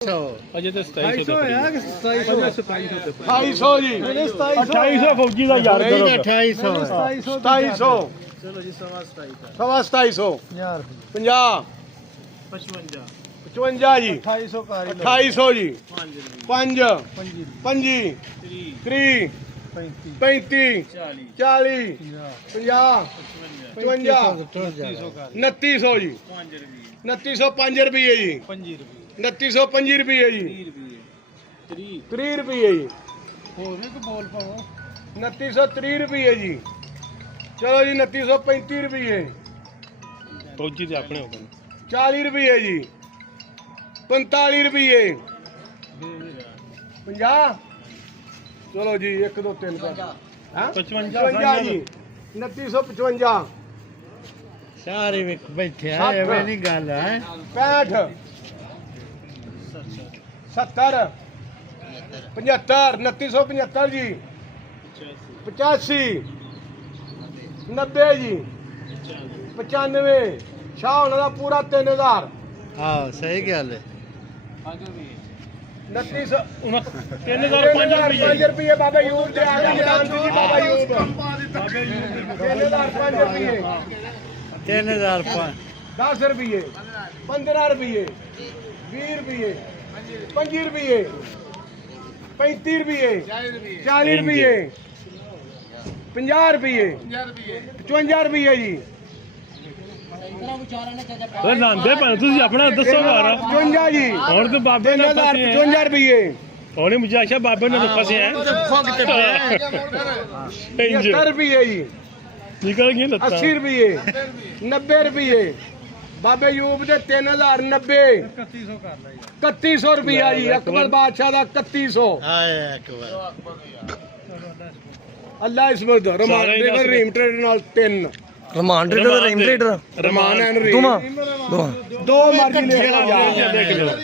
ਅਜੇ ਤੇ 2700 ਹੋਇਆ ਕਿ 2700 2800 ਜੀ 2800 ਫੌਜੀ ਦਾ ਯਾਰ ਕਰੋ 2800 2700 ਚਲੋ ਜੀ 2700 ਸਵਾ 2700 50 50 55 55 ਜੀ 2800 ਕਰ 2800 ਜੀ 5 25 25 30 35 35 40 50 55 2900 ਜੀ 2905 ਰੁਪਏ ਜੀ 2905 ਰੁਪਏ ਜੀ 30 ਰੁਪਏ ਜੀ ਹੋਰ ਨਹੀਂ ਕਿ ਬੋਲ ਪਾਓ 2930 ਰੁਪਏ ਜੀ ਚਲੋ ਜੀ 2935 ਰੁਪਏ ਫੌਜੀ ਦੇ ਆਪਣੇ ਹੋ ਗਏ 40 ਰੁਪਏ ਜੀ 45 ਰੁਪਏ 50 ਚਲੋ ਜੀ 1 2 3 ਹਾਂ 55 ਜੀ 2955 ਸਾਰੇ ਵੇਖ ਬੈਠੇ ਆ, ਐਵੇਂ ਨਹੀਂ ਗੱਲ ਹੈ 65 70 75 2975 ਜੀ 85 90 ਜੀ 95 ਸ਼ਾਹ ਉਹਨਾਂ ਦਾ ਪੂਰਾ 3000 ਹਾਂ ਸਹੀ ਗੱਲ ਹੈ 2900 3005 ਰੁਪਏ ਬਾਬਾ ਯੂਬ ਦੇ ਆ ਗਏ ਜੀ ਬਾਬਾ ਯੂਬ 3005 ਰੁਪਏ 3000 10 ਰੁਪਏ 15 ਰੁਪਏ 20 ਰੁਪਏ 25 ਰੁਪਏ 35 ਰੁਪਏ 40 ਰੁਪਏ 50 ਰੁਪਏ 55 ਰੁਪਏ ਜੀ ਓਏ ਨਾਂਦੇ ਭਾਵੇਂ ਤੁਸੀਂ ਆਪਣਾ ਦੱਸੋ ਘਰ 55 ਜੀ ਹੁਣ ਤੇ ਬਾਬੇ ਨੇ 3055 ਰੁਪਏ ਹੁਣੇ ਮੁਝੇ ਆਸ਼ਾ ਬਾਬੇ ਨੇ ਤਾਂ ਫਸੇ ਹੈ 70 ਰੁਪਏ ਜੀ ਨਿਕਲ ਗਈ ਲੱਤਾਂ 80 ਰੁਪਏ 90 ਰੁਪਏ ਬਾਬੇ ਯੂਬ ਦੇ 3090 3100 ਕਰ ਲੈ 3100 ਰੁਪਿਆ ਜੀ ਅਕਬਰ ਬਾਦਸ਼ਾਹ ਦਾ 3100 ਆਏ ਇੱਕ ਵਾਰ ਅੱਲਾ ਇਸਮਤ ਰਮਾਨ ਟ੍ਰੇਡਰ ਰੀਮ ਟ੍ਰੇਡਰ ਨਾਲ 3 Raman trader Rahim trader Raman and Rahim ਦੋਵਾਂ ਦੋ ਮਰਜ਼ੀ ਲੈ ਕੇ ਜਾ